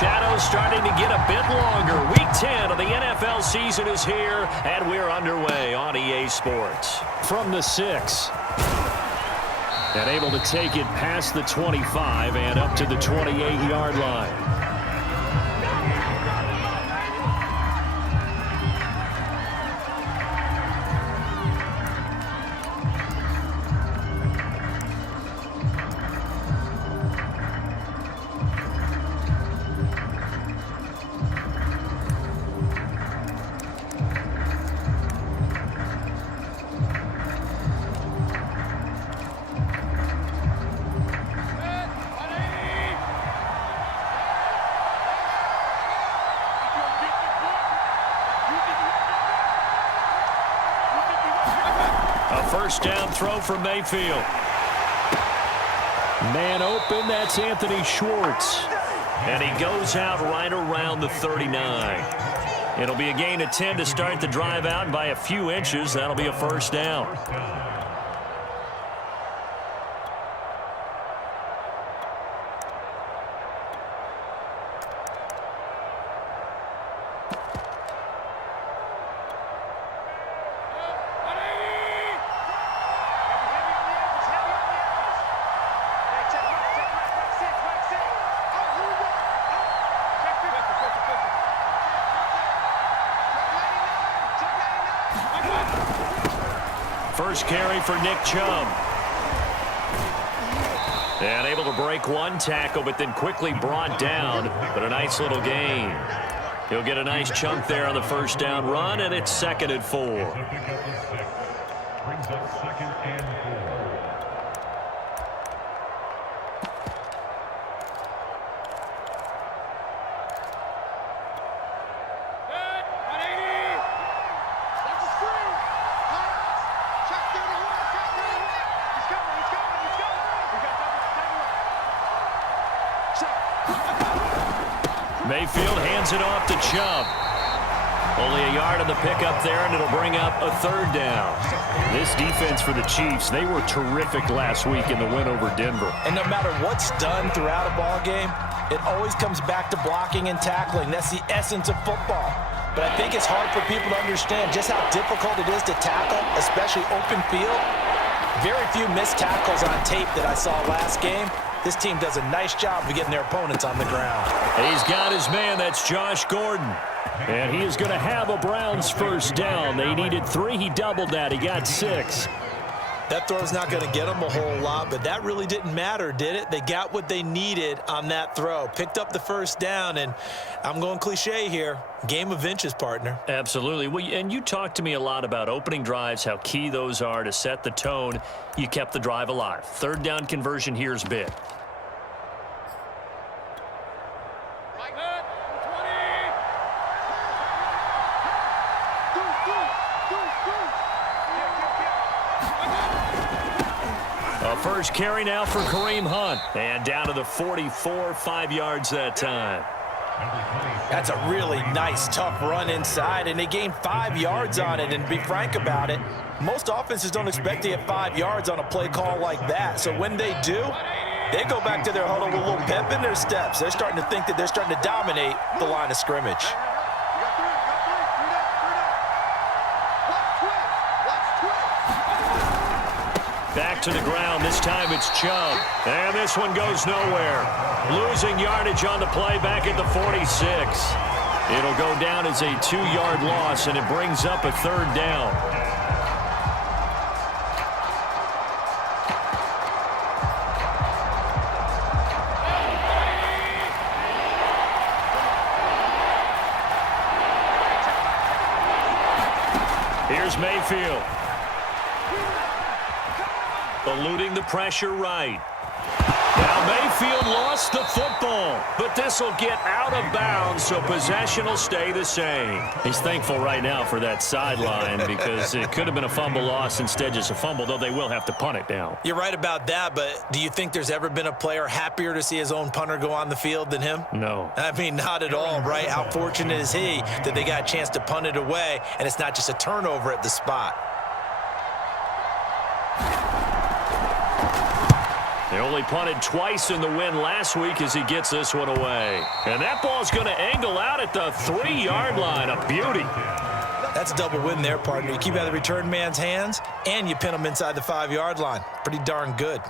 shadows starting to get a bit longer. Week 10 of the NFL season is here, and we're underway on EA Sports. From the 6. And able to take it past the 25 and up to the 28-yard line. First down throw for Mayfield. Man open, that's Anthony Schwartz. And he goes out right around the 39. It'll be a gain of 10 to start the drive out, and by a few inches, that'll be a first down. First carry for Nick Chubb. And able to break one tackle, but then quickly brought down. But a nice little gain. He'll get a nice chunk there on the first down run, and it's 2nd and 4. Brings up 2nd and 4. Mayfield hands it off to Chubb. Only a yard on the pickup there, and it'll bring up a 3rd down. This defense for the Chiefs, they were terrific last week in the win over Denver. And no matter what's done throughout a ball game, it always comes back to blocking and tackling. That's the essence of football. But I think it's hard for people to understand just how difficult it is to tackle, especially open field. Very few missed tackles on tape that I saw last game. This team does a nice job of getting their opponents on the ground. He's got his man. That's Josh Gordon. And he is going to have a Browns first down. They needed 3. He doubled that. He got 6. That throw's not going to get them a whole lot, but that really didn't matter, did it? They got what they needed on that throw. Picked up the first down, and I'm going cliche here. Game of inches, partner. Absolutely. Well, and you talked to me a lot about opening drives, how key those are to set the tone. You kept the drive alive. 3rd down conversion here is big. First carry now for Kareem Hunt. And down to the 44, 5 yards that time. That's a really nice, tough run inside, and they gained 5 yards on it. And to be frank about it, most offenses don't expect to get 5 yards on a play call like that. So when they do, they go back to their huddle with a little pep in their steps. They're starting to think that they're starting to dominate the line of scrimmage. Back to the ground. This time it's Chubb. And this one goes nowhere. Losing yardage on the play back at the 46. It'll go down as a 2-yard loss, and it brings up a 3rd down. Here's Mayfield. Eluding the pressure right. Now Mayfield lost the football, but this will get out of bounds, so possession will stay the same. He's thankful right now for that sideline because it could have been a fumble loss, instead just a fumble, though they will have to punt it down. You're right about that, but do you think there's ever been a player happier to see his own punter go on the field than him? No. I mean, not at all, right? How fortunate is he that they got a chance to punt it away, and it's not just a turnover at the spot. only punted twice in the win last week as he gets this one away. And that ball's going to angle out at the 3-yard line. A beauty. That's a double win there, partner. You keep out of the return man's hands, and you pin him inside the 5-yard line. Pretty darn good.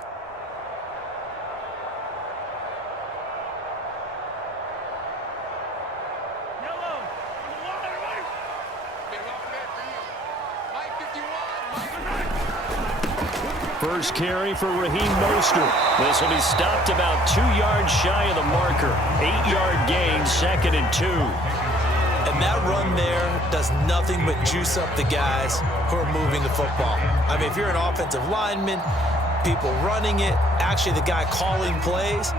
First carry for Raheem Mostert. This will be stopped about 2 yards shy of the marker. 8-yard gain, 2nd and 2. And that run there does nothing but juice up the guys who are moving the football. I mean, if you're an offensive lineman, people running it, actually the guy calling plays,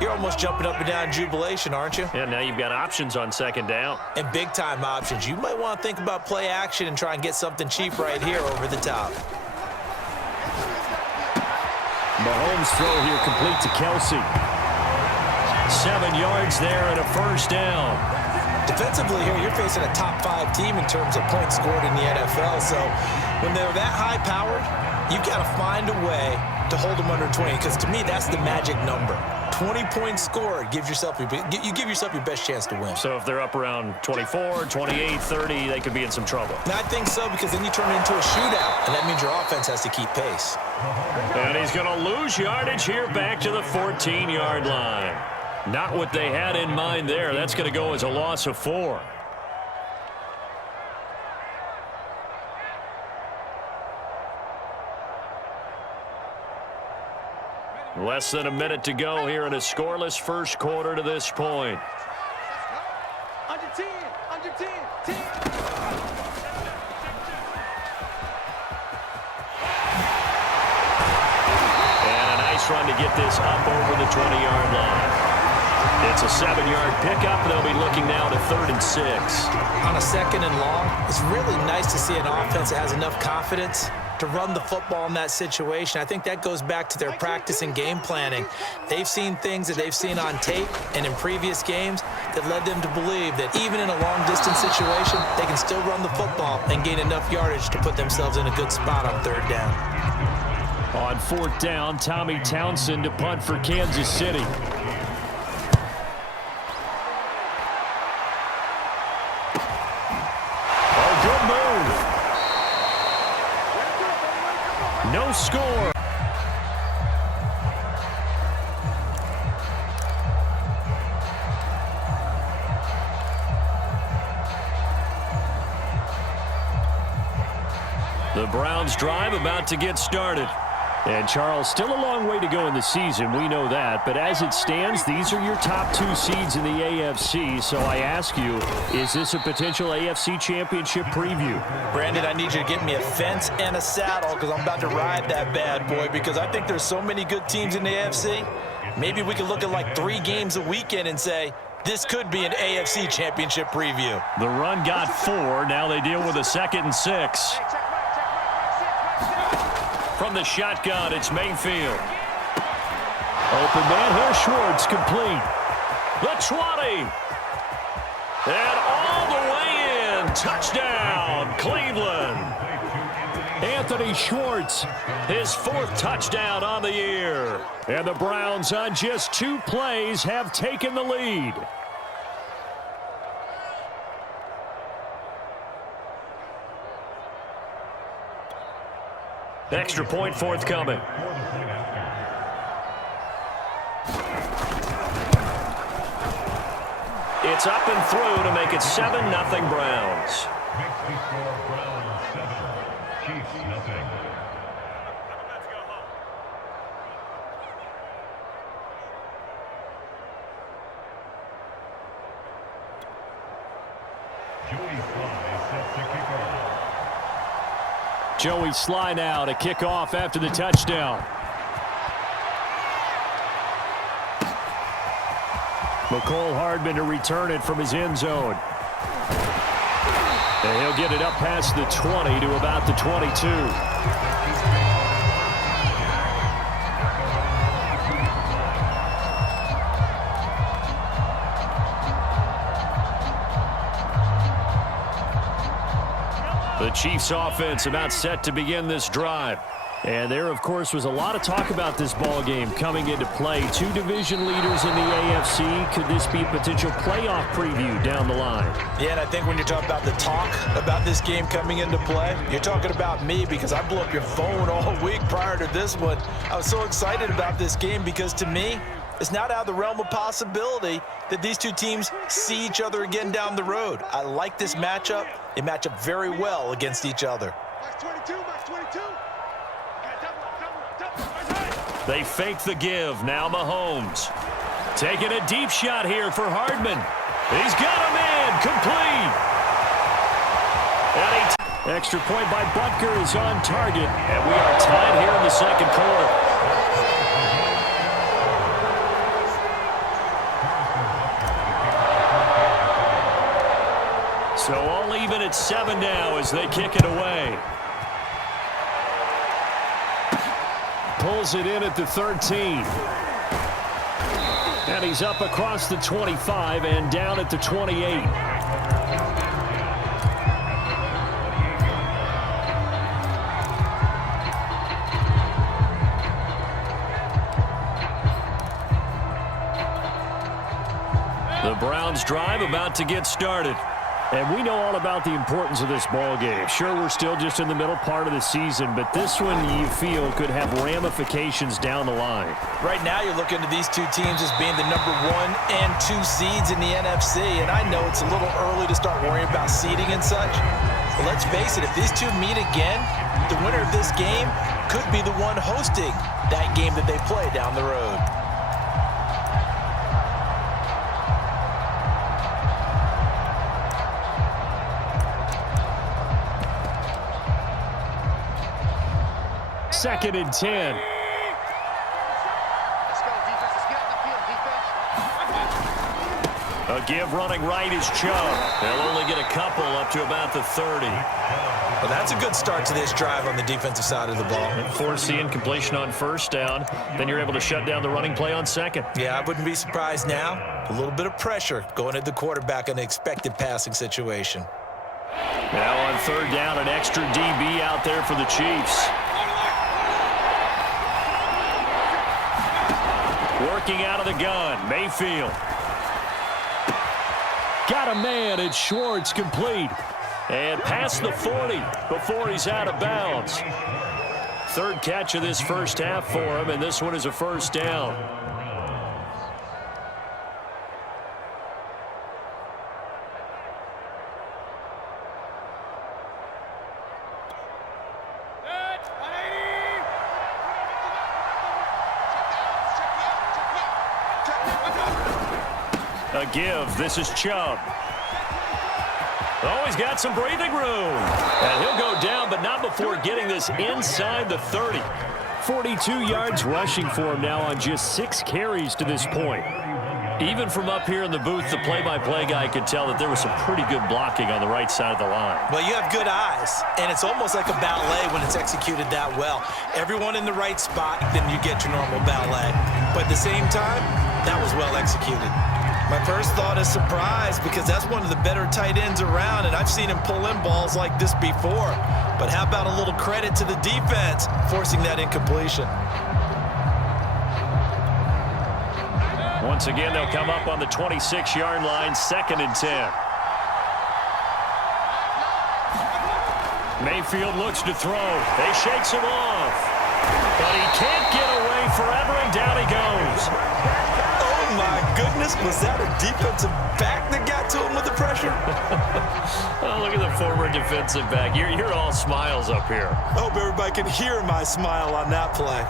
you're almost jumping up and down in jubilation, aren't you? Yeah, now you've got options on 2nd down. And big-time options. You might want to think about play action and try and get something cheap right here over the top. Mahomes' throw here complete to Kelsey. 7 yards there and a first down. Defensively here, you're facing a top-5 team in terms of points scored in the NFL. So when they're that high-powered, you've got to find a way to hold them under 20, because to me, that's the magic number. 20 points scored gives yourself you give yourself your best chance to win. So if they're up around 24, 28, 30, they could be in some trouble. And I think so, because then you turn it into a shootout, and that means your offense has to keep pace. And he's going to lose yardage here back to the 14-yard line. Not what they had in mind there. That's going to go as a loss of 4. Less than a minute to go here in a scoreless first quarter to this point. Under 10, under 10, 10. And a nice run to get this up over the 20-yard line. It's a 7-yard pickup. They'll be looking now to 3rd and 6. On a 2nd and long, it's really nice to see an offense that has enough confidence to run the football in that situation. I think that goes back to their practice and game planning. They've seen things that they've seen on tape and in previous games that led them to believe that even in a long-distance situation, they can still run the football and gain enough yardage to put themselves in a good spot on 3rd down. On 4th down, Tommy Townsend to punt for Kansas City. No score. The Browns drive about to get started. And Charles, still a long way to go in the season, we know that. But as it stands, these are your top 2 seeds in the AFC. So I ask you, is this a potential AFC championship preview? Brandon, I need you to get me a fence and a saddle, because I'm about to ride that bad boy, because I think there's so many good teams in the AFC. Maybe we could look at like 3 games a weekend and say, this could be an AFC championship preview. The run got 4. Now they deal with a 2nd and 6. From the shotgun, it's Mayfield. Open man here, Schwartz, complete. The 20. And all the way in. Touchdown, Cleveland. Anthony Schwartz, his 4th touchdown on the year. And the Browns, on just 2 plays, have taken the lead. Extra point forthcoming. It's up and through to make it 7-0 Browns. Joey Sly now to kick off after the touchdown. McCole Hardman to return it from his end zone. And he'll get it up past the 20 to about the 22. The Chiefs offense about set to begin this drive. And there, of course, was a lot of talk about this ball game coming into play. Two division leaders in the AFC. Could this be a potential playoff preview down the line? Yeah, and I think when you're talking about the talk about this game coming into play, you're talking about me because I blew up your phone all week prior to this one. I was so excited about this game because to me, it's not out of the realm of possibility that these two teams see each other again down the road. I like this matchup. They match up very well against each other. Max 22, Max 22. They fake the give. Now Mahomes. Taking a deep shot here for Hardman. He's got a man. Complete. And extra point by Butker is on target. And we are tied here in the second quarter. So all even at 7 now as they kick it away. Pulls it in at the 13. And he's up across the 25 and down at the 28. The Browns drive about to get started. And we know all about the importance of this ball game. Sure, we're still just in the middle part of the season, but this one you feel could have ramifications down the line. Right now you're looking at these two teams as being the number 1 and 2 seeds in the NFC, and I know it's a little early to start worrying about seeding and such, but let's face it, if these two meet again, the winner of this game could be the one hosting that game that they play down the road. Second and 10. Let's go, defense. Let's get on the field, defense. A give running right is Chubb. They'll only get a couple up to about the 30. Well, that's a good start to this drive on the defensive side of the ball. Force the incompletion on first down. Then you're able to shut down the running play on second. Yeah, I wouldn't be surprised now. A little bit of pressure going at the quarterback in an expected passing situation. Now on third down, an extra DB out there for the Chiefs. Working out of the gun, Mayfield. Got a man, it's Schwartz, complete. And past the 40 before he's out of bounds. Third catch of this first half for him, and this one is a first down. A give. This is Chubb. Oh, he's got some breathing room. And he'll go down, but not before getting this inside the 30. 42 yards rushing for him now on just 6 carries to this point. Even from up here in the booth, the play-by-play guy could tell that there was some pretty good blocking on the right side of the line. Well, you have good eyes, and it's almost like a ballet when it's executed that well. Everyone in the right spot, then you get your normal ballet. But at the same time, that was well executed. My first thought is surprise because that's one of the better tight ends around, and I've seen him pull in balls like this before. But how about a little credit to the defense forcing that incompletion? Once again, they'll come up on the 26-yard line, second and 10. Mayfield looks to throw. They shakes him off. But he can't get away forever, and down he goes. Oh, my goodness. Was that a defensive back that got to him with the pressure? Oh, look at the former defensive back. You're all smiles up here. I hope everybody can hear my smile on that play.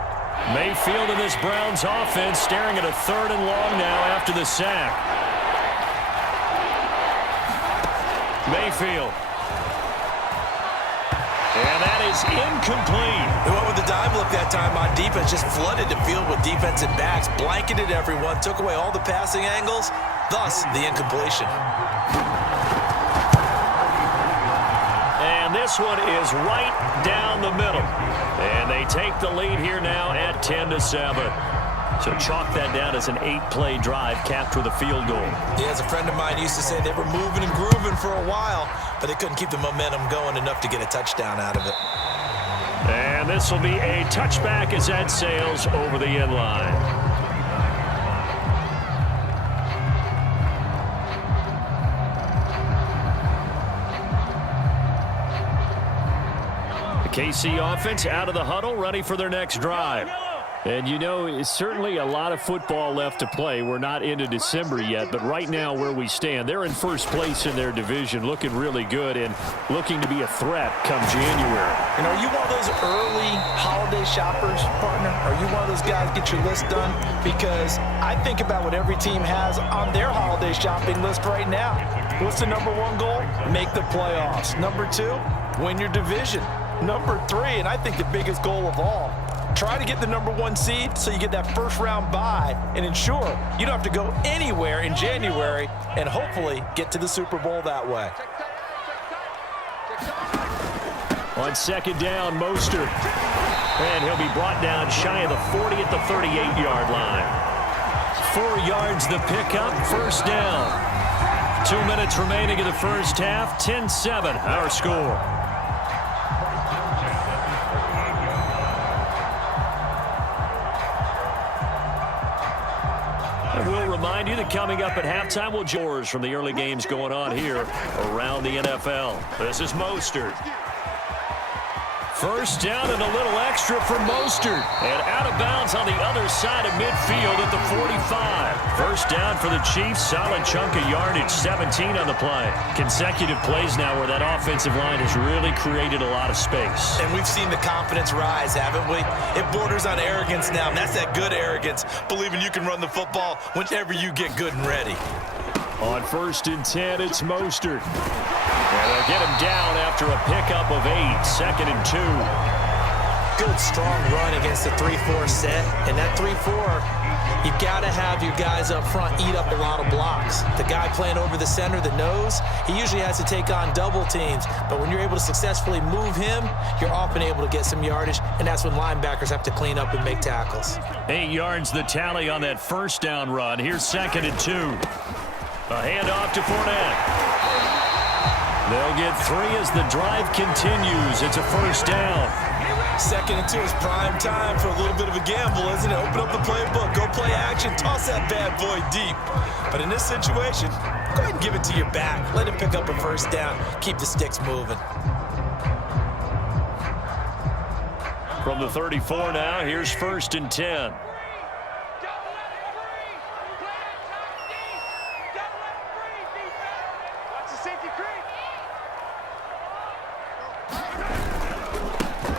Mayfield in this Browns offense staring at a third and long now after the sack. Mayfield. And that is incomplete. They went with the dime look that time on defense, just flooded the field with defensive backs, blanketed everyone, took away all the passing angles, thus the incompletion. And this one is right down the middle. And they take the lead here now at 10-7. So chalk that down as an 8-play drive capped with a field goal. Yeah, as a friend of mine used to say, they were moving and grooving for a while, but they couldn't keep the momentum going enough to get a touchdown out of it. And And this will be a touchback as that sails over the end line. The KC offense out of the huddle, ready for their next drive. And, you know, it's certainly a lot of football left to play. We're not into December yet, but right now where we stand, they're in first place in their division, looking really good and looking to be a threat come January. And are you one of those early holiday shoppers, partner? Are you one of those guys get your list done? Because I think about what every team has on their holiday shopping list right now. What's the number one goal? Make the playoffs. Number two, win your division. Number three, and I think the biggest goal of all, try to get the number one seed so you get that first round bye and ensure you don't have to go anywhere in January and hopefully get to the Super Bowl that way. On second down, Mostert. And he'll be brought down shy of the 40 at the 38-yard line. 4 yards the pickup, first down. 2 minutes remaining in the first half, 10-7 our score. We'll remind you that coming up at halftime, we'll yours from the early games going on here around the NFL. This is Mostert. First down and a little extra for Mostert. And out of bounds on the other side of midfield at the 45. First down for the Chiefs. Solid chunk of yardage, 17 on the play. Consecutive plays now where that offensive line has really created a lot of space. And we've seen the confidence rise, haven't we? It borders on arrogance now, and that's that good arrogance, believing you can run the football whenever you get good and ready. On first and 10, it's Mostert. And they'll get him down after a pickup of 8, second and 2. Good, strong run against the 3-4 set. And that 3-4, you've got to have your guys up front eat up a lot of blocks. The guy playing over the center, the nose, he usually has to take on double teams. But when you're able to successfully move him, you're often able to get some yardage, and that's when linebackers have to clean up and make tackles. 8 yards the tally on that first down run. Here's second and 2. A handoff to Fournette. They'll get 3 as the drive continues. It's a first down. Second and 2 is prime time for a little bit of a gamble, isn't it? Open up the playbook, go play action, toss that bad boy deep. But in this situation, go ahead and give it to your back. Let him pick up a first down. Keep the sticks moving. From the 34 now, here's first and 10.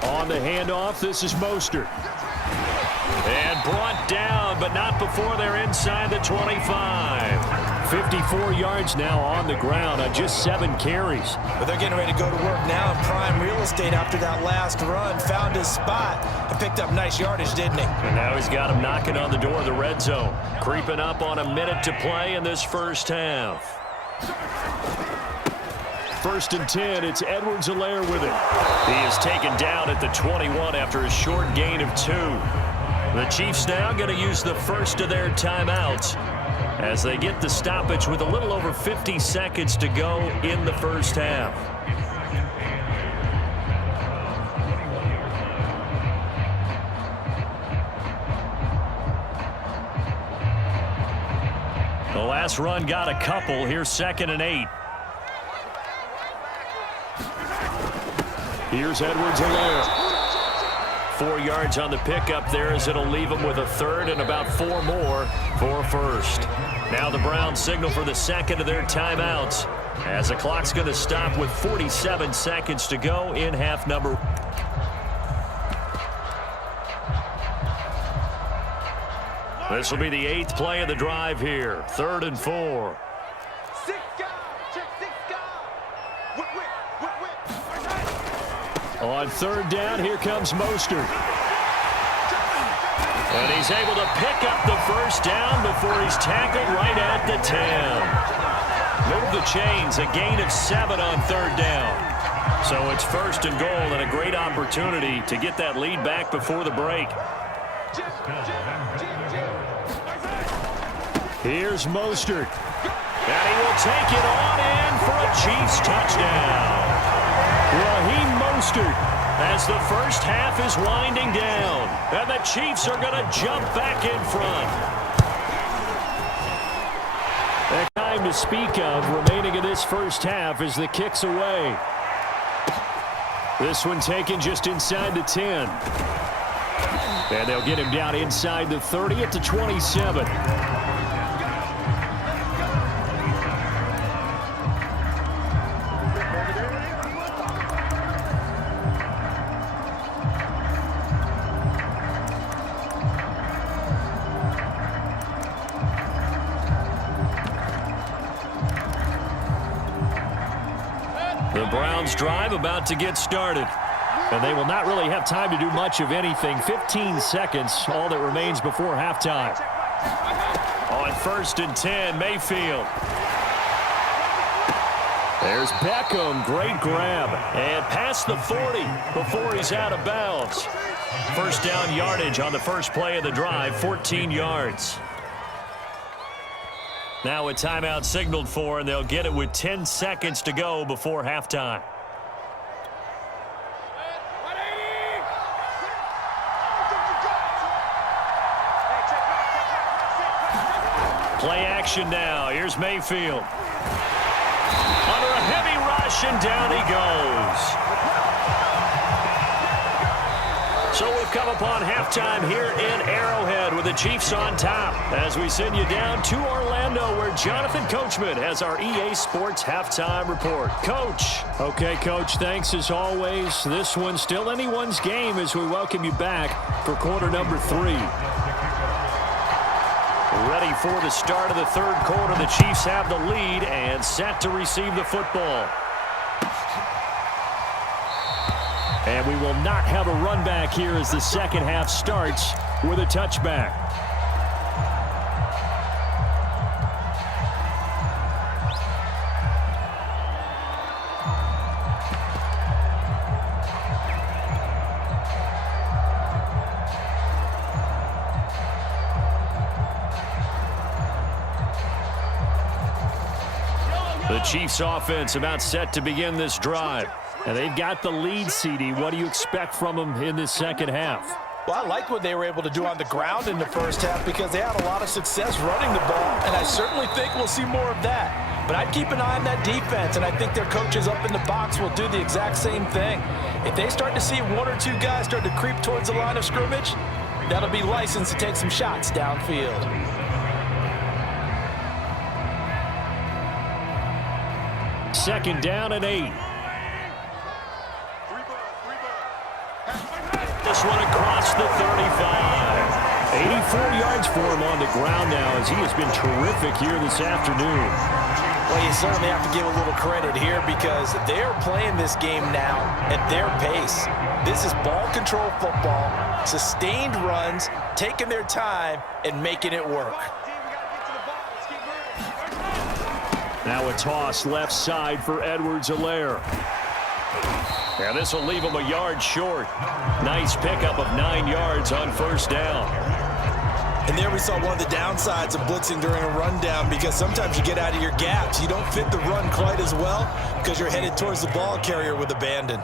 On the handoff, this is Mostert. And brought down, but not before they're inside the 25. 54 yards now on the ground on just 7 carries. But they're getting ready to go to work now in prime real estate after that last run. Found his spot and picked up nice yardage, didn't he? And now he's got him knocking on the door of the red zone. Creeping up on a minute to play in this first half. First and 10, it's Edwards-Helaire with it. He is taken down at the 21 after a short gain of 2. The Chiefs now going to use the first of their timeouts as they get the stoppage with a little over 50 seconds to go in the first half. The last run got a couple. Here's second and 8. Here's Edwards-Helaire. 4 yards on the pickup there as it'll leave them with a third and about 4 more for first. Now the Browns signal for the second of their timeouts as the clock's going to stop with 47 seconds to go in half number. This will be the 8th play of the drive here. 3rd and 4. On 3rd down, here comes Mostert. And he's able to pick up the first down before he's tackled right at the 10. Move the chains, a gain of 7 on 3rd down. So it's first and goal and a great opportunity to get that lead back before the break. Here's Mostert. And he will take it on in for a Chiefs touchdown. Raheem Mostert as the first half is winding down. And the Chiefs are going to jump back in front. That time to speak of remaining in this first half as the kick's away. This one taken just inside the 10. And they'll get him down inside the 30 at the 27. The Browns drive about to get started. And they will not really have time to do much of anything. 15 seconds, all that remains before halftime. On 1st and 10, Mayfield. There's Beckham, great grab. And past the 40 before he's out of bounds. First down yardage on the first play of the drive, 14 yards. Now a timeout signaled for, and they'll get it with 10 seconds to go before halftime. Play action now. Here's Mayfield. Under a heavy rush, and down he goes. So we've come upon halftime here in Arrowhead with the Chiefs on top as we send you down to Orlando where Jonathan Coachman has our EA Sports halftime report. Coach. Okay, Coach, thanks as always. This one's still anyone's game as we welcome you back for quarter number 3. Ready for the start of the third quarter. The Chiefs have the lead and set to receive the football. And we will not have a run back here as the second half starts with a touchback. The Chiefs offense about set to begin this drive. And they've got the lead, CD. What do you expect from them in this second half? Well, I like what they were able to do on the ground in the first half because they had a lot of success running the ball, and I certainly think we'll see more of that. But I'd keep an eye on that defense, and I think their coaches up in the box will do the exact same thing. If they start to see 1 or 2 guys start to creep towards the line of scrimmage, that'll be licensed to take some shots downfield. Second down and 8. This one across the 35. 84 yards for him on the ground now as he has been terrific here this afternoon. Well, you certainly have to give a little credit here because they're playing this game now at their pace. This is ball control football, sustained runs, taking their time and making it work. Now a toss left side for Edwards-Helaire. And this will leave him a yard short. Nice pickup of 9 yards on first down. And there we saw one of the downsides of blitzing during a rundown because sometimes you get out of your gaps. You don't fit the run quite as well because you're headed towards the ball carrier with abandon.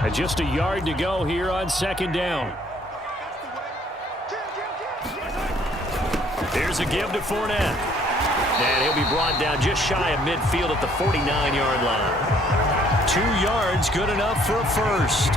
And just a yard to go here on second down. Here's a give to Fournette. And he'll be brought down just shy of midfield at the 49-yard line. 2 yards, good enough for a first.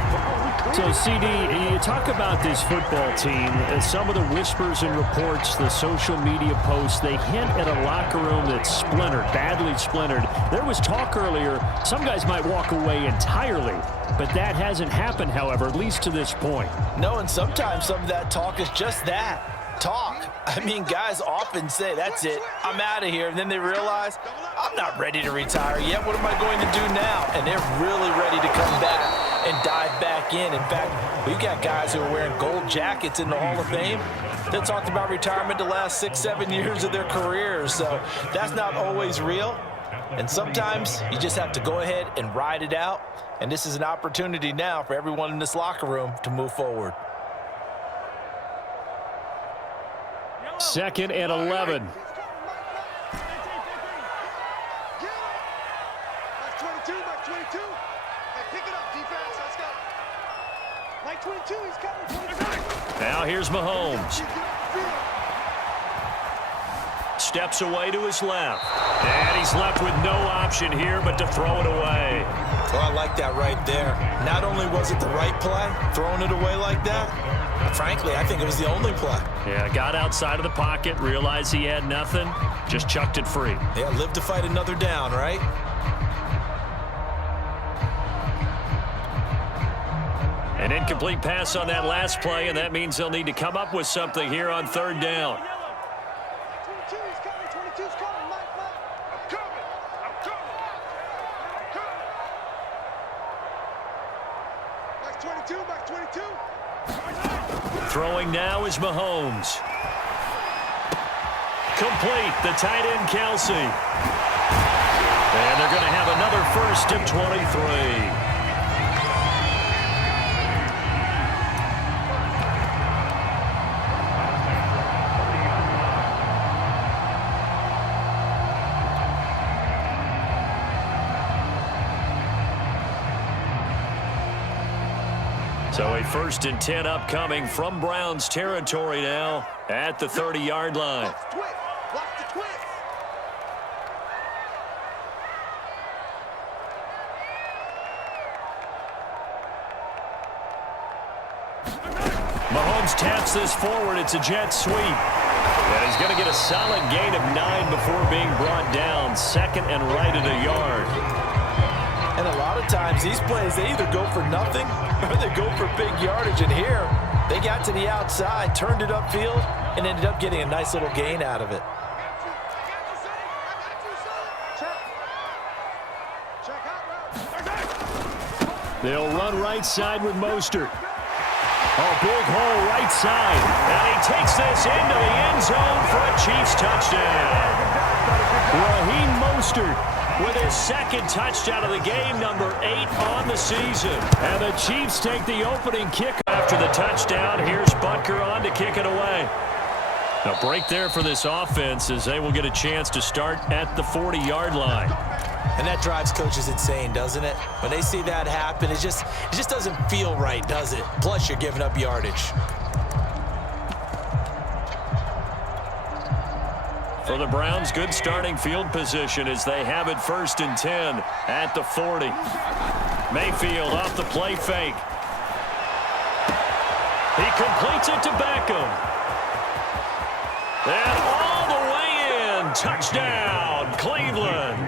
So, CD, you talk about this football team, some of the whispers and reports, the social media posts, they hint at a locker room that's splintered, badly splintered. There was talk earlier, some guys might walk away entirely, but that hasn't happened, however, at least to this point. No, and sometimes some of that talk is just that. Talk. I mean, guys often say, that's it, I'm out of here. And then they realize, I'm not ready to retire yet. What am I going to do now? And they're really ready to come back and dive back in. In fact, we've got guys who are wearing gold jackets in the Hall of Fame that talked about retirement the last 6-7 years of their careers. So that's not always real. And sometimes you just have to go ahead and ride it out. And this is an opportunity now for everyone in this locker room to move forward. Second and 11. That's 22, Mark 22. Hey, pick it up, defense. That's Mike 22, he's coming. Now here's Mahomes. Steps away to his left. And he's left with no option here but to throw it away. Well, I like that right there. Not only was it the right play, throwing it away like that, frankly, I think it was the only play. Yeah, got outside of the pocket, realized he had nothing, just chucked it free. Yeah, live to fight another down, right? An incomplete pass on that last play, and that means they'll need to come up with something here on third down. 22, he's coming. 22's coming. Mike. I'm coming. Mike's 22. Mike's 22. Throwing now is Mahomes. Complete, the tight end Kelsey. And they're going to have another first and 23. So a first and 10 upcoming from Browns territory now at the 30-yard line. Watch the twist. Mahomes taps this forward. It's a jet sweep. And he's going to get a solid gain of 9 before being brought down. Second and right at a yard. And a lot of times these plays, they either go for nothing or they go for big yardage. And here, they got to the outside, turned it upfield, and ended up getting a nice little gain out of it. They'll run right side with Mostert. Oh, big hole right side. And he takes this into the end zone for a Chiefs touchdown. Raheem Mostert with his second touchdown of the game, number 8 on the season. And the Chiefs take the opening kick after the touchdown. Here's Butker on to kick it away. A break there for this offense as they will get a chance to start at the 40-yard line. And that drives coaches insane, doesn't it? When they see that happen, it just doesn't feel right, does it? Plus, you're giving up yardage. For the Browns, good starting field position as they have it first and 10 at the 40. Mayfield off the play fake. He completes it to Beckham. And all the way in. Touchdown, Cleveland.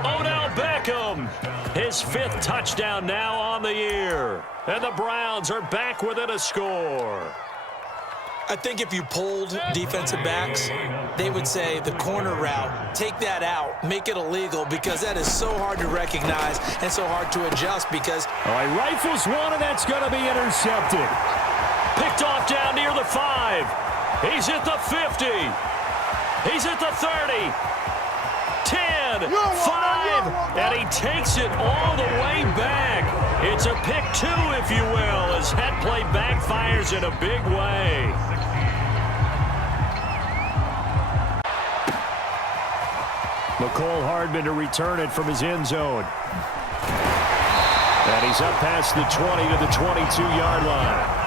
Odell Beckham, his 5th touchdown now on the year. And the Browns are back within a score. I think if you polled defensive backs, they would say the corner route, take that out, make it illegal, because that is so hard to recognize and so hard to adjust because... All right, rifles one, and that's going to be intercepted. Picked off down near the 5. He's at the 50. He's at the 30. 10, 5, and he takes it all the way back. It's a pick 2, if you will, as that play backfires in a big way. McCole Hardman to return it from his end zone. And he's up past the 20 to the 22-yard line.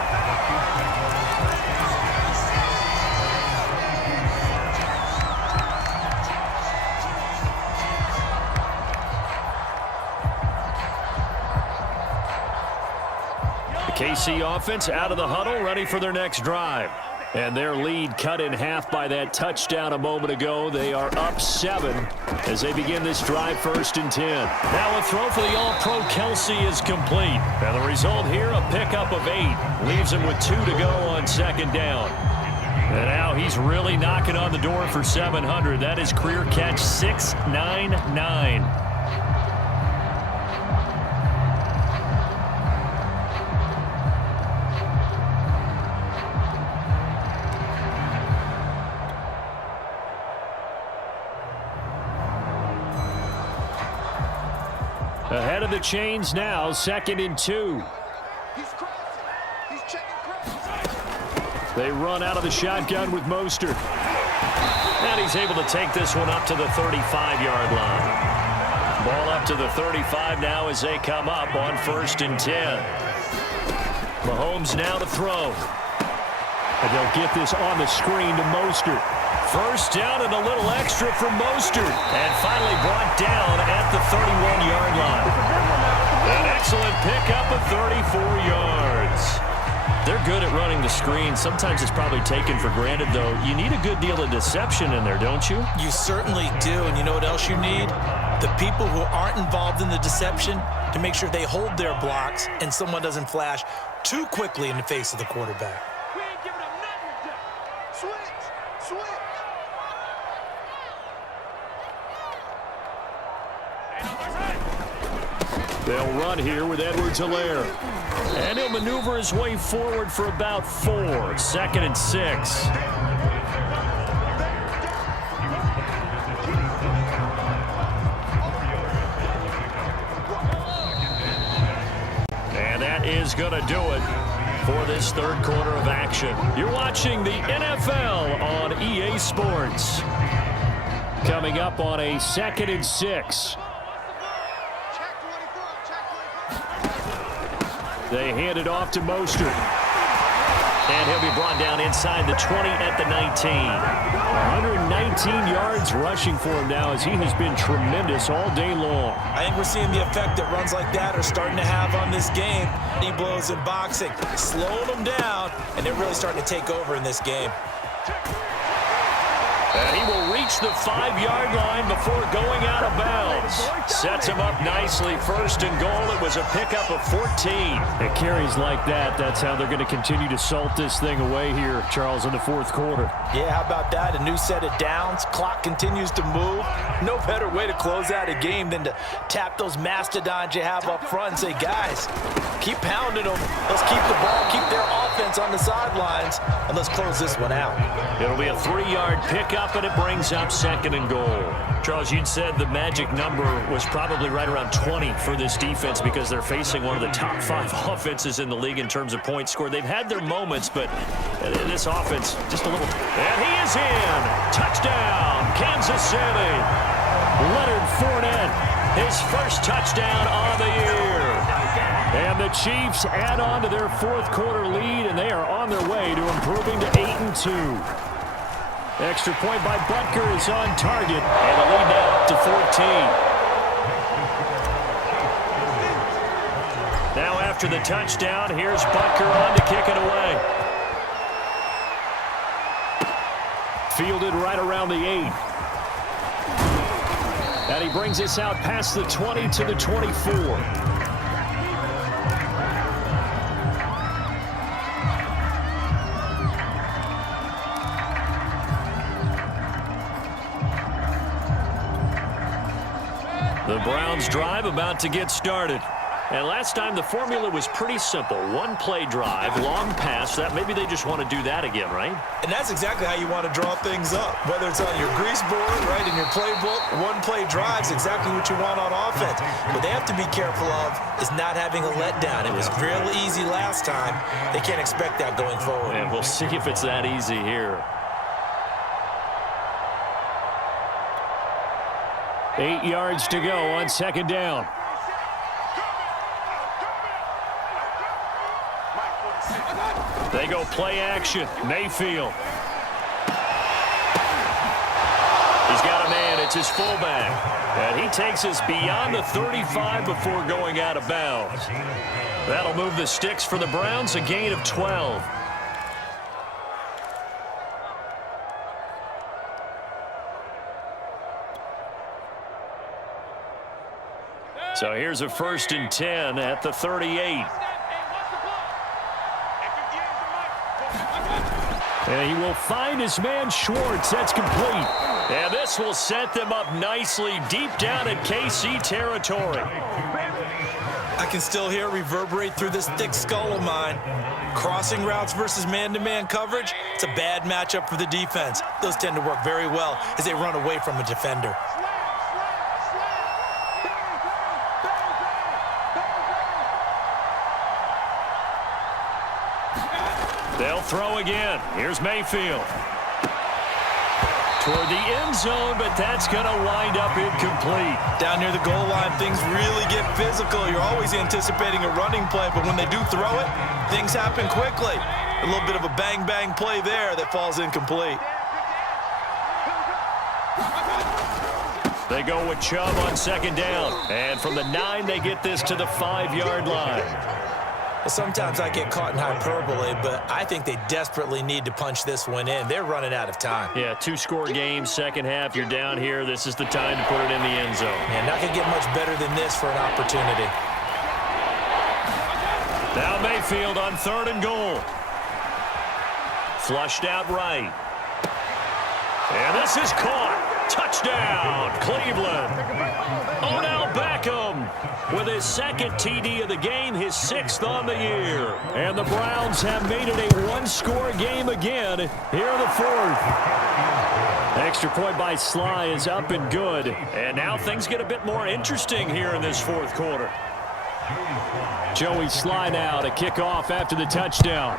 KC offense out of the huddle, ready for their next drive. And their lead cut in half by that touchdown a moment ago. They are up 7 as they begin this drive first and 10. Now a throw for the All-Pro Kelsey is complete. And the result here, a pickup of 8. Leaves him with 2 to go on second down. And now he's really knocking on the door for 700. That is career catch 699. Ahead of the chains now, 2nd and 2. He's crossing. He's checking crossing. They run out of the shotgun with Mostert. And he's able to take this one up to the 35-yard line. Ball up to the 35 now as they come up on 1st and 10. Mahomes now to throw. And they'll get this on the screen to Mostert. First down and a little extra for Mostert. And finally brought down at the 31-yard line. An excellent pickup of 34 yards. They're good at running the screen. Sometimes it's probably taken for granted, though. You need a good deal of deception in there, don't you? You certainly do. And you know what else you need? The people who aren't involved in the deception to make sure they hold their blocks and someone doesn't flash too quickly in the face of the quarterback. We ain't giving them nothing with that. Switch. They'll run here with Edwards-Helaire. And he'll maneuver his way forward for about 4. 2nd and 6. And that is going to do it for this third quarter of action. You're watching the NFL on EA Sports. Coming up on a 2nd and 6. They hand it off to Mostert. And he'll be brought down inside the 20 at the 19. 119 yards rushing for him now as he has been tremendous all day long. I think we're seeing the effect that runs like that are starting to have on this game. He blows in boxing, slowing them down, and they're really starting to take over in this game. And he will reach the 5-yard line before going out of bounds. Sets him up nicely. 1st and goal. It was a pickup of 14. It carries like that. That's how they're going to continue to salt this thing away here, Charles, in the 4th quarter. Yeah, how about that? A new set of downs. Clock continues to move. No better way to close out a game than to tap those mastodons you have up front and say, guys, keep pounding them. Let's keep the ball, keep their offense on the sidelines, and let's close this one out. It'll be a 3-yard pickup, and it brings up 2nd and goal. Charles, you'd said the magic number was probably right around 20 for this defense because they're facing one of the top 5 offenses in the league in terms of points scored. They've had their moments, but this offense just a little. And he is in. Touchdown, Kansas City. Leonard Fournette, his first touchdown on the year. And the Chiefs add on to their 4th quarter lead, and they are on their way to improving to 8-2. Extra point by Butker is on target, and the lead now up to 14. Now after the touchdown, here's Butker on to kick it away. Fielded right around the 8. And he brings us out past the 20 to the 24. The Browns drive about to get started. And last time the formula was pretty simple. 1-play drive, long pass. That maybe they just want to do that again, right? And that's exactly how you want to draw things up. Whether it's on your grease board, right, in your playbook, 1-play drive's exactly what you want on offense. What they have to be careful of is not having a letdown. It was real easy last time. They can't expect that going forward. And we'll see if it's that easy here. 8 yards to go on 2nd down. They go play action. Mayfield. He's got a man. It's his fullback. And he takes us beyond the 35 before going out of bounds. That'll move the sticks for the Browns, a gain of 12. So here's a 1st and 10 at the 38. And he will find his man Schwartz. That's complete. And this will set them up nicely deep down in KC territory. I can still hear it reverberate through this thick skull of mine. Crossing routes versus man-to-man coverage, it's a bad matchup for the defense. Those tend to work very well as they run away from a defender. They'll throw again. Here's Mayfield. toward the end zone, but that's going to wind up incomplete. Down near the goal line, things really get physical. You're always anticipating a running play, but when they do throw it, things happen quickly. A little bit of a bang-bang play there that falls incomplete. They go with Chubb on second down. And from the 9, they get this to the 5-yard line. Sometimes I get caught in hyperbole, but I think they desperately need to punch this one in. They're running out of time. Yeah, 2-score game, second half. You're down here. This is the time to put it in the end zone. Yeah, not going to get much better than this for an opportunity. Now Mayfield on 3rd and goal. Flushed out right. And this is caught. Touchdown, Cleveland. Odell Beckham with his 2nd TD of the game, his 6th on the year. And the Browns have made it a 1-score game again here in the 4th. Extra point by Sly is up and good. And now things get a bit more interesting here in this 4th quarter. Joey Sly now to kick off after the touchdown.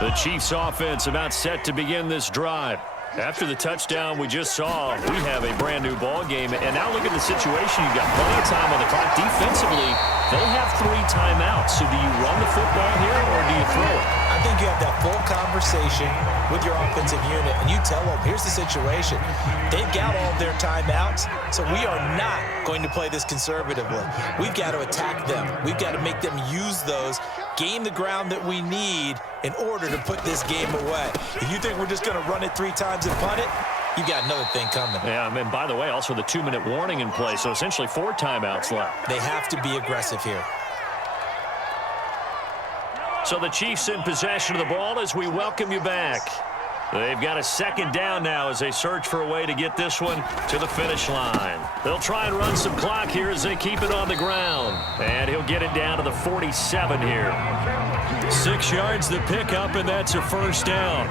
The Chiefs offense about set to begin this drive. After the touchdown we just saw, we have a brand new ball game. And now look at the situation. You've got plenty of time on the clock. Defensively, they have 3 timeouts. So do you run the football here or do you throw it? I think you have that full conversation with your offensive unit, and you tell them, here's the situation. They've got all of their timeouts, so we are not going to play this conservatively. We've got to attack them. We've got to make them use those, gain the ground that we need in order to put this game away. If you think we're just going to run it 3 times and punt it, you got another thing coming. Yeah, and by the way, also the 2-minute warning in play, so essentially 4 timeouts left. They have to be aggressive here. So the Chiefs in possession of the ball as we welcome you back. They've got a 2nd down now as they search for a way to get this one to the finish line. They'll try and run some clock here as they keep it on the ground. And he'll get it down to the 47 here. 6 yards the pickup, and that's a 1st down.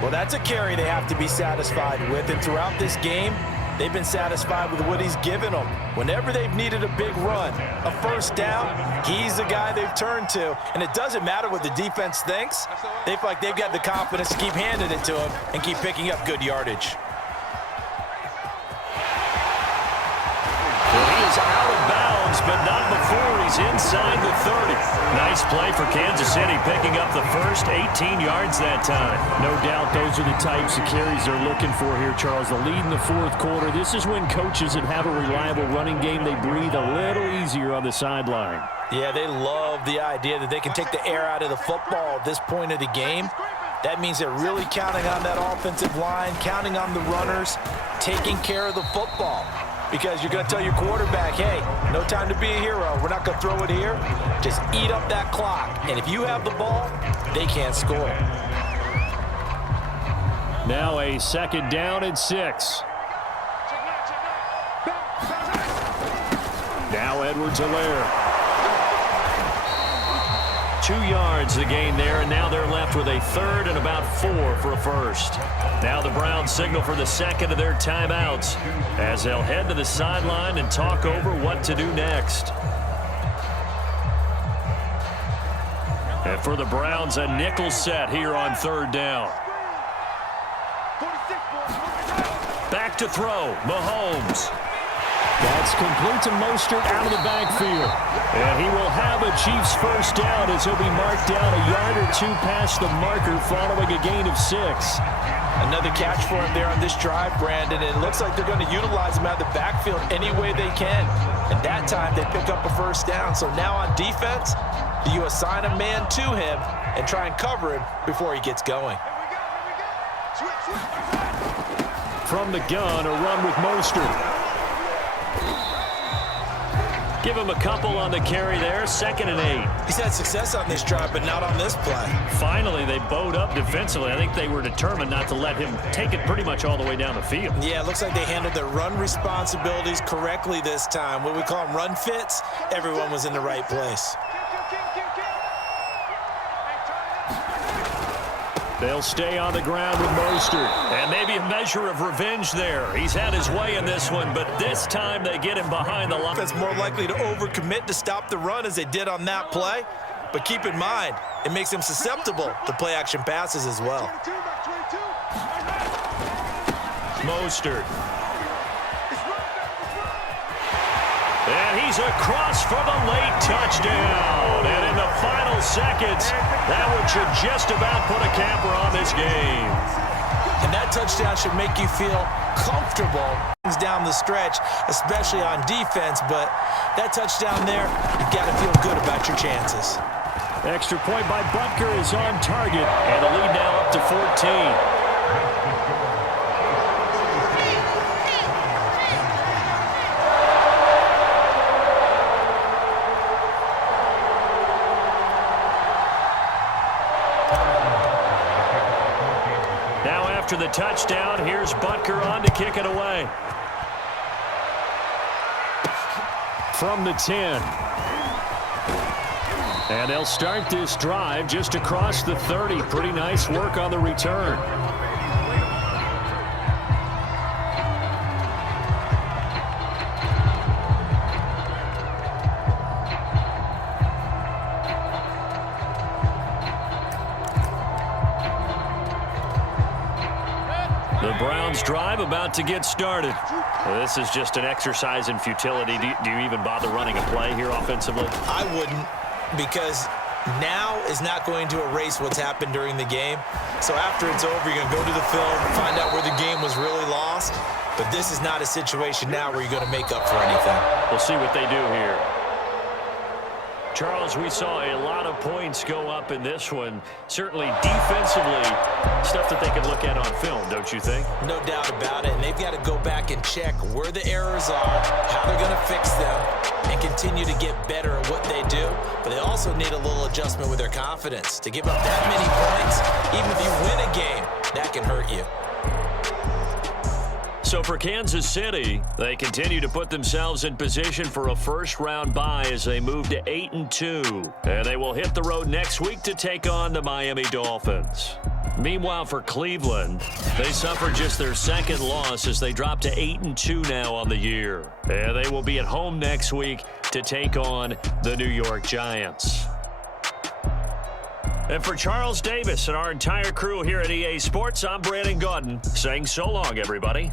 Well, that's a carry they have to be satisfied with, and throughout this game, they've been satisfied with what he's given them. Whenever they've needed a big run, a 1st down, he's the guy they've turned to. And it doesn't matter what the defense thinks. They feel like they've got the confidence to keep handing it to him and keep picking up good yardage. Well, he is out of bounds, but not before he's inside the 30. Nice play for Kansas City, picking up the first 18 yards that time. No doubt those are the types of carries they're looking for here, Charles. The lead in the 4th quarter. This is when coaches that have a reliable running game, they breathe a little easier on the sideline. Yeah, they love the idea that they can take the air out of the football at this point of the game. That means they're really counting on that offensive line, counting on the runners, taking care of the football. Because you're going to tell your quarterback, hey, no time to be a hero. We're not going to throw it here. Just eat up that clock. And if you have the ball, they can't score. Now a 2nd down and 6. Now Edwards-Helaire. 2 yards the gain there, and now they're left with a 3rd and about 4 for a 1st. Now the Browns signal for the 2nd of their timeouts as they'll head to the sideline and talk over what to do next. And for the Browns, a nickel set here on 3rd down. Back to throw, Mahomes. That's complete to Mostert out of the backfield. And he will have a Chiefs 1st down as he'll be marked down a yard or 2 past the marker following a gain of 6. Another catch for him there on this drive, Brandon. And it looks like they're going to utilize him out of the backfield any way they can. And that time they pick up a 1st down. So now on defense, you assign a man to him and try and cover him before he gets going. From the gun, a run with Mostert. Give him a couple on the carry there, 2nd and 8. He's had success on this drive, but not on this play. Finally, they bowed up defensively. I think they were determined not to let him take it pretty much all the way down the field. Yeah, it looks like they handled their run responsibilities correctly this time. What we call them run fits, everyone was in the right place. They'll stay on the ground with Mostert. And maybe a measure of revenge there. He's had his way in this one, but this time they get him behind the line. That's more likely to overcommit to stop the run as they did on that play. But keep in mind, it makes them susceptible to play-action passes as well. Mostert. And he's across for the late touchdown. And in the final seconds, that one should just about put a capper on this game. And that touchdown should make you feel comfortable down the stretch, especially on defense. But that touchdown there, you've got to feel good about your chances. Extra point by Butker is on target. And the lead now up to 14. After the touchdown, here's Butker on to kick it away. From the 10. And they'll start this drive just across the 30. Pretty nice work on the return. The Browns drive about to get started. Well, this is just an exercise in futility. Do you even bother running a play here offensively? I wouldn't, because now is not going to erase what's happened during the game. So after it's over, you're going to go to the film, find out where the game was really lost. But this is not a situation now where you're going to make up for anything. We'll see what they do here. Charles, we saw a lot of points go up in this one. Certainly defensively, stuff that they can look at on film, don't you think? No doubt about it. And they've got to go back and check where the errors are, how they're going to fix them, and continue to get better at what they do. But they also need a little adjustment with their confidence. To give up that many points, even if you win a game, that can hurt you. So for Kansas City, they continue to put themselves in position for a first-round bye as they move to 8-2. And they will hit the road next week to take on the Miami Dolphins. Meanwhile, for Cleveland, they suffered just their second loss as they drop to 8-2 now on the year. And they will be at home next week to take on the New York Giants. And for Charles Davis and our entire crew here at EA Sports, I'm MaddenD22 saying so long, everybody.